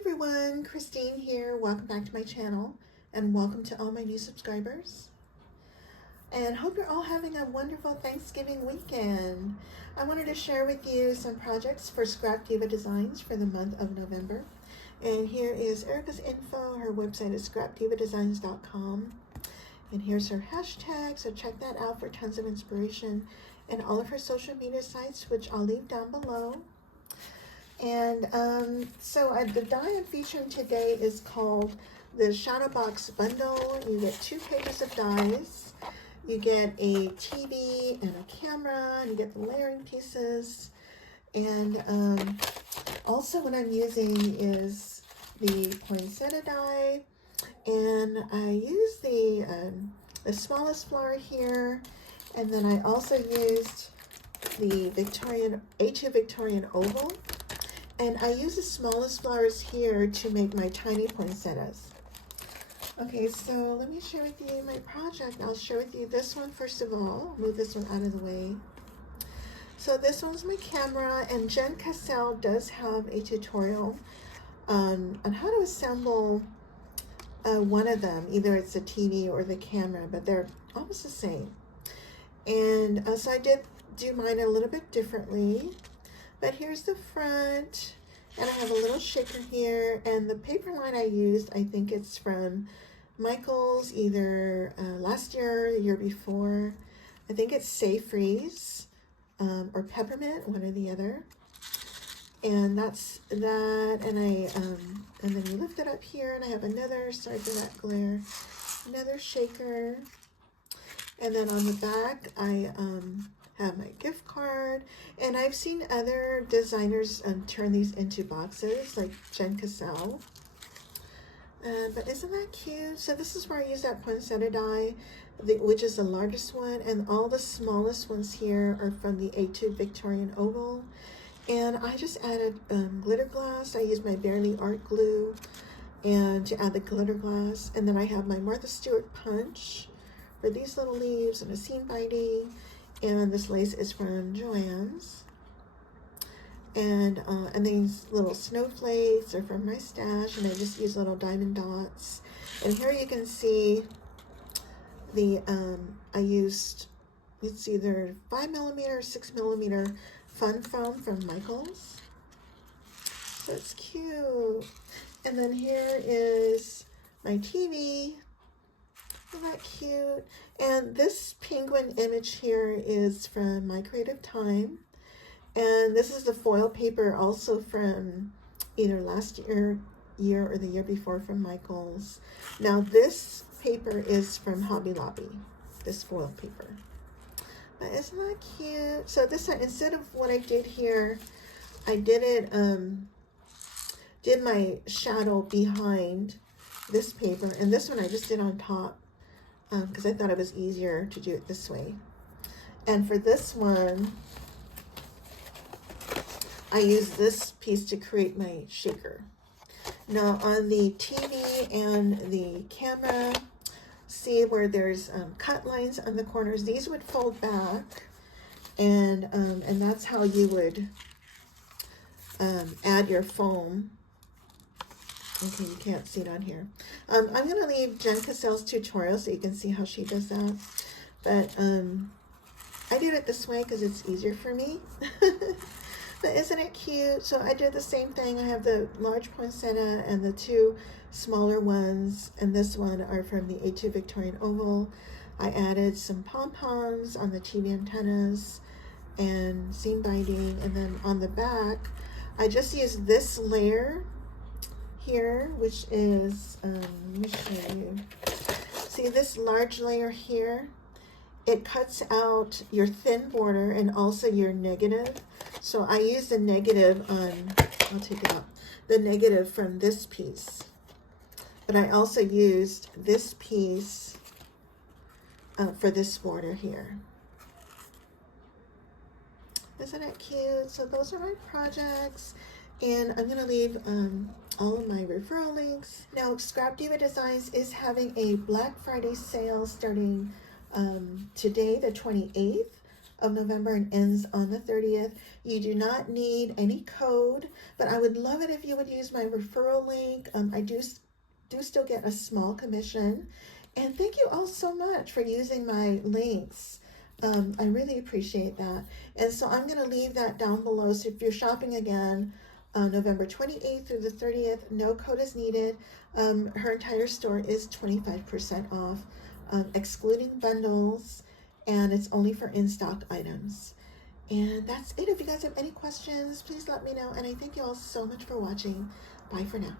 everyone, Christine here. Welcome back to my channel and welcome to all my new subscribers. And hope you're all having a wonderful Thanksgiving weekend. I wanted to share with you some projects for Scrap Diva Designs for the month of November. And here is Erica's info. Her website is scrapdivadesigns.com. And here's her hashtag, so check that out for tons of inspiration. And all of her social media sites, which I'll leave down below. And the die I'm featuring today is called the Shadow Box Bundle. You get 2 pages of dies. You get a TV and a camera, and you get the layering pieces. And also what I'm using is the poinsettia die. And I use the smallest flower here. And then I also used the A2 Victorian Oval. And I use the smallest flowers here to make my tiny poinsettias. Okay, so let me share with you my project. I'll share with you this one first of all. Move this one out of the way. So this one's my camera, and Jenn Cascell does have a tutorial on how to assemble one of them. Either it's the TV or the camera, but they're almost the same. And so I did do mine a little bit differently. But here's the front, and I have a little shaker here, and the paper line I used, I think it's from Michael's, either last year or the year before. I think it's Safe Freeze or Peppermint, one or the other. And that's that, and and then you lift it up here, and I have another, sorry for that glare, another shaker. And then on the back, I have my gift card, and I've seen other designers turn these into boxes, like Jenn Cascell. But isn't that cute? So this is where I use that poinsettia die, which is the largest one, and all the smallest ones here are from the A2 Victorian Oval. And I just added glitter glass. I used my Barely Art glue and to add the glitter glass, and then I have my Martha Stewart punch for these little leaves and a seam binding. And this lace is from Joann's. And these little snowflakes are from my stash, and I just use little diamond dots. And here you can see the, I used, it's either 5mm or 6mm fun foam from Michael's. So it's cute. And then here is my TV. Isn't that cute? And this penguin image here is from My Creative Time. And this is the foil paper also from either last year or the year before from Michael's. Now this paper is from Hobby Lobby, this foil paper. But isn't that cute? So this time, instead of what I did here, I did it, did my shadow behind this paper. And this one I just did on top. Because I thought it was easier to do it this way. And for this one, I used this piece to create my shaker. Now on the TV and the camera, see where there's cut lines on the corners. These would fold back, and that's how you would add your foam. Okay, you can't see it on here. I'm going to leave Jenn Cascell's tutorial so you can see how she does that. But I did it this way because it's easier for me. But isn't it cute? So I did the same thing. I have the large poinsettia and the 2 smaller ones. And this one are from the A2 Victorian Oval. I added some pom-poms on the TV antennas and seam binding. And then on the back, I just used this layer here, which is, let me show you. See this large layer here? It cuts out your thin border and also your negative. So I use the negative on, I'll take it out, the negative from this piece. But I also used this piece for this border here. Isn't it cute? So those are my projects. And I'm going to leave all of my referral links. Now, Scrap Diva Designs is having a Black Friday sale starting today, the 28th of November and ends on the 30th. You do not need any code, but I would love it if you would use my referral link. I do still get a small commission. And thank you all so much for using my links. I really appreciate that. And so I'm going to leave that down below. So if you're shopping again, November 28th through the 30th, no code is needed. Her entire store is 25% off, excluding bundles, and it's only for in-stock items. And that's it. If you guys have any questions, please let me know. And I thank you all so much for watching. Bye for now.